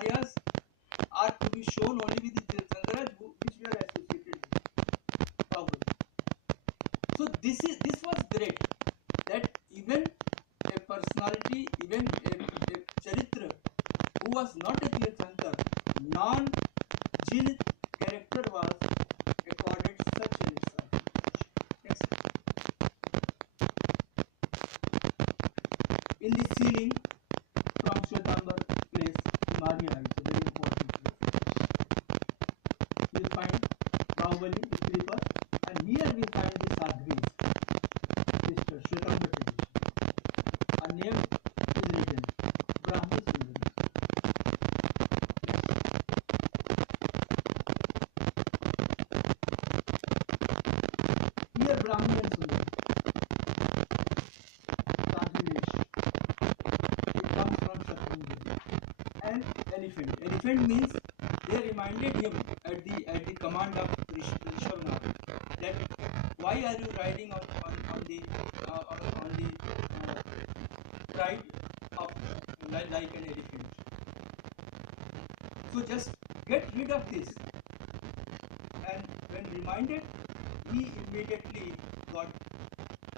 areas are to be shown only with the Tirthankaras which were associated with Bahubali. So this was great, that even a personality, even a charitra who was not a Tirthankar, non-Jain character was accorded such an exaltation. Next. In the ceiling from Shwetambar place to Mahavir, it's a very important place. You will find Bahubali, the creeper, and here we find the Sadhvis, this Shwetambar tradition. A name is written, Brahmi Sundari. Here Brahmi and Sundari. Sadhvivesh. It comes from Shatrughna. And elephant. Elephant means they reminded him at the command of Rishabhnath that why are you riding on the ride of like an elephant? So just get rid of this. And when reminded, he immediately got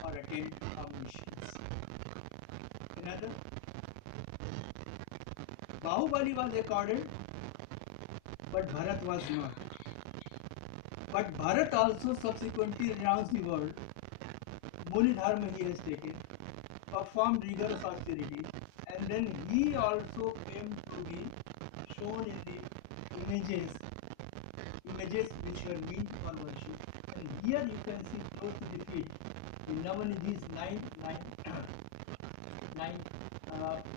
or attained omniscience. Another, Bahubali was accorded, but Bharat was not. But Bharat also subsequently renounced the world. Muni Dharma he has taken, performed rigorous austerity, and then he also came to be shown in the images which were meant for worship. And here you can see close to the feet the Navanidhi's nine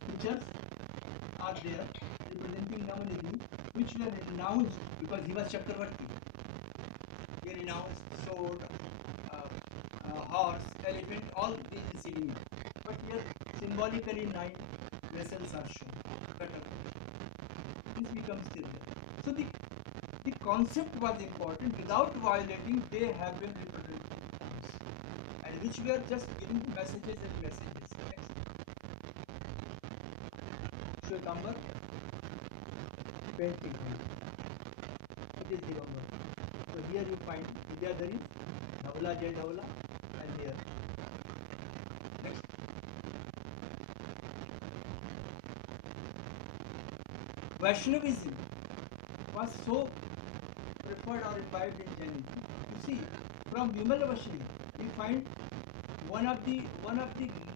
pictures are there representing Navanidhi, which were renounced because he was Chakravarti. He renounced sword, horse, elephant, all these sitting. But here symbolically 9 vessels are shown. This becomes still there. So the concept was important. Without violating, they have been represented, and which were just giving messages and messages. Next. Shwetambar painting. It is Digambar. So here you find Vidyadhari, Dhaula, Jai Dhaula, and here. Next. Vaishnavism was so preferred or imbibed in Jainism. You see, from Vimalavashri we find one of the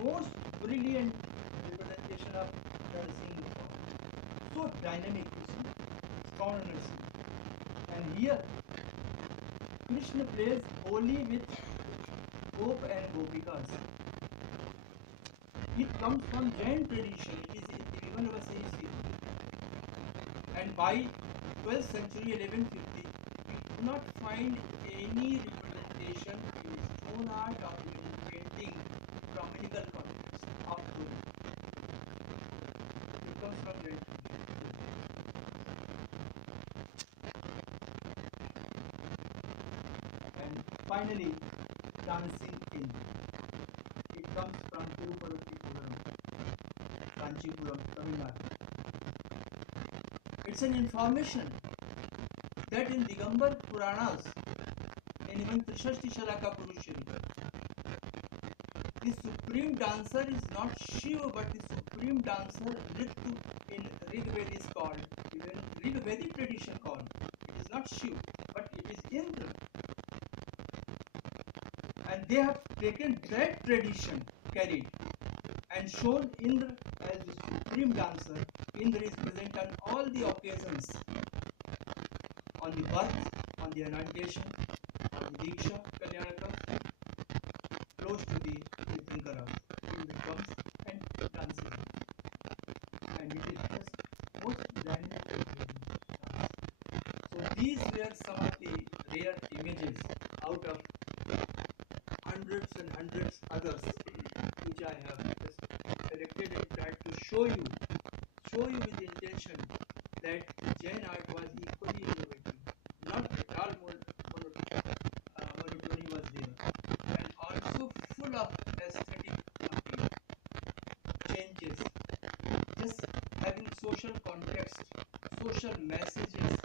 most brilliant representation of Narasimha. So dynamic, you see, strong Narasimha. And here Krishna plays holy with Gop and Gopikas. It comes from Jain tradition. It is in the Vimalavashri series. And by 12th century, 1150, we do not find any representation in stone art or in painting from medical context of Guru. It comes from Jain tradition. And finally, dancing in. It comes from Tirupati-Puram, Kanchipuram, Tamil Nadu. It's an information that in Digambar Puranas and even Trishashti Shalaka Purushari, the supreme dancer is not Shiva, but the supreme dancer Ritu in Rigveda is called, even Rigvedic tradition called. It is not Shiva, but it is Indra. And they have taken that tradition, carried, and shown Indra as the supreme dancer. Indra is present on all the occasions, on the birth, on the annunciation, on the Diksha, Kalyanakam, close to the Tirthankara. Indra comes and dances. And it is just most dynamic. So these were some of the rare images out of hundreds and hundreds others which I have just selected and tried to show you with the intention that Jain art was equally innovative, not at all monotony was there, and also full of aesthetic changes, just having social context social messages